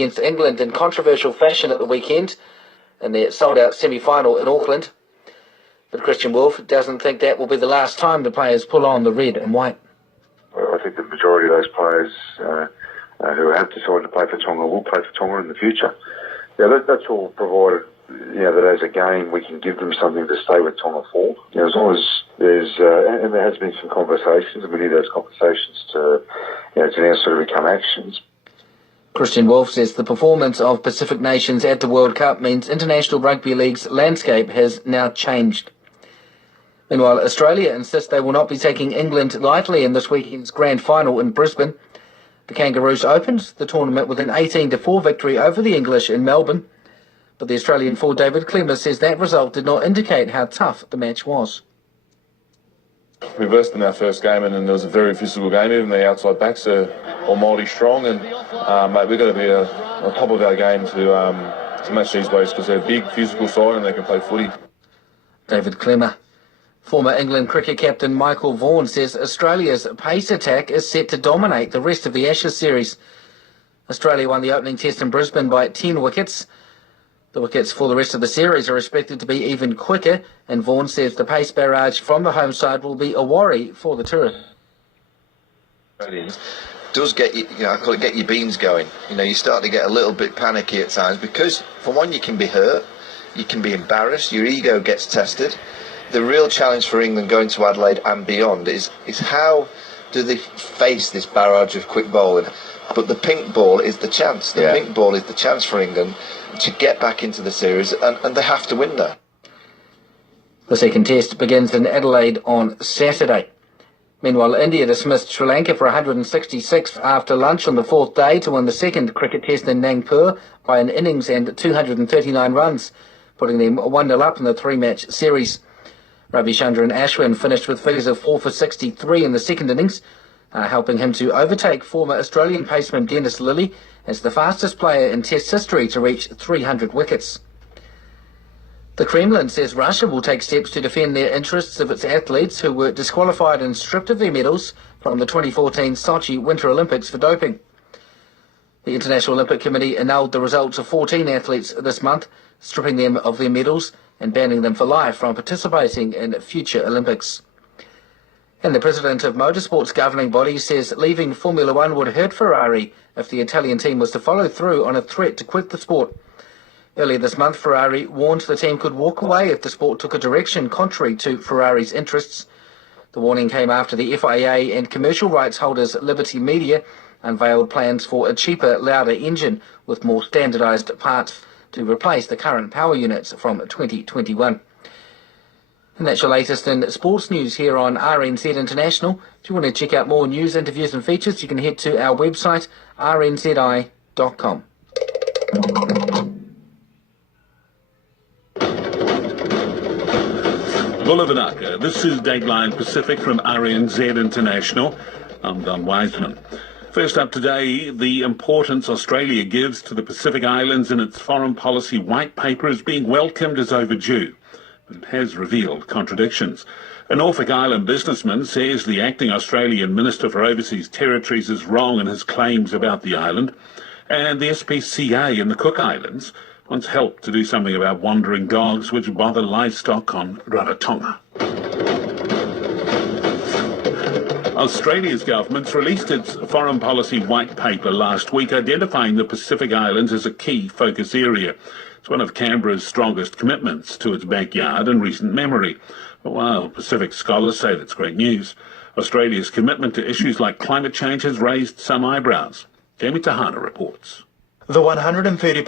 against England in controversial fashion at the weekend in their sold-out semi-final in Auckland. But Christian Wolff doesn't think that will be the last time the players pull on the red and white. I think the majority of those players who have decided to play for Tonga will play for Tonga in the future. Yeah, that's all provided, that as a game we can give them something to stay with Tonga for. As long as there's, and there has been some conversations, and we need those conversations to now sort of become actions. Christian Wolff says the performance of Pacific nations at the World Cup means International Rugby League's landscape has now changed. Meanwhile, Australia insists they will not be taking England lightly in this weekend's grand final in Brisbane. The Kangaroos opened the tournament with an 18-4 victory over the English in Melbourne, but the Australian forward David Clemmer says that result did not indicate how tough the match was. We versed in our first game, and then there was a very physical game. Even the outside backs are almighty strong, and mate, we've got to be on top of our game to match these boys, because they're a big physical side and they can play footy. David Clemmer. Former England cricket captain Michael Vaughan says Australia's pace attack is set to dominate the rest of the Ashes series. Australia won the opening test in Brisbane by 10 wickets. The wickets for the rest of the series are expected to be even quicker, and Vaughan says the pace barrage from the home side will be a worry for the tourists. It does get you, I call it get your beans going. You start to get a little bit panicky at times because, for one, you can be hurt, you can be embarrassed, your ego gets tested. The real challenge for England going to Adelaide and beyond is how do they face this barrage of quick bowling? But the pink ball is the chance. The pink ball is the chance for England to get back into the series, and they have to win that. The second test begins in Adelaide on Saturday. Meanwhile, India dismissed Sri Lanka for 166 after lunch on the fourth day to win the second cricket test in Nagpur by an innings and 239 runs, putting them 1-0 up in the three-match series. Ravichandran Ashwin finished with figures of 4 for 63 in the second innings, helping him to overtake former Australian paceman Dennis Lillee as the fastest player in Test history to reach 300 wickets. The Kremlin says Russia will take steps to defend their interests of its athletes who were disqualified and stripped of their medals from the 2014 Sochi Winter Olympics for doping. The International Olympic Committee annulled the results of 14 athletes this month, stripping them of their medals and banning them for life from participating in future Olympics. And the president of motorsport's governing body says leaving Formula One would hurt Ferrari if the Italian team was to follow through on a threat to quit the sport. Earlier this month, Ferrari warned the team could walk away if the sport took a direction contrary to Ferrari's interests. The warning came after the FIA and commercial rights holders Liberty Media unveiled plans for a cheaper, louder engine with more standardised parts to replace the current power units from 2021. And that's your latest in sports news here on RNZ International. If you want to check out more news, interviews and features, you can head to our website, rnzi.com. Bulavanaka, this is Dateline Pacific from RNZ International. I'm Don Wiseman. First up today, the importance Australia gives to the Pacific Islands in its foreign policy white paper is being welcomed as overdue, but it has revealed contradictions. A Norfolk Island businessman says the acting Australian Minister for Overseas Territories is wrong in his claims about the island, and the SPCA in the Cook Islands wants help to do something about wandering dogs which bother livestock on Rarotonga. Australia's government released its foreign policy white paper last week, identifying the Pacific Islands as a key focus area. It's one of Canberra's strongest commitments to its backyard in recent memory. But while Pacific scholars say that's great news, Australia's commitment to issues like climate change has raised some eyebrows. Jamie Tahana reports. The 130-page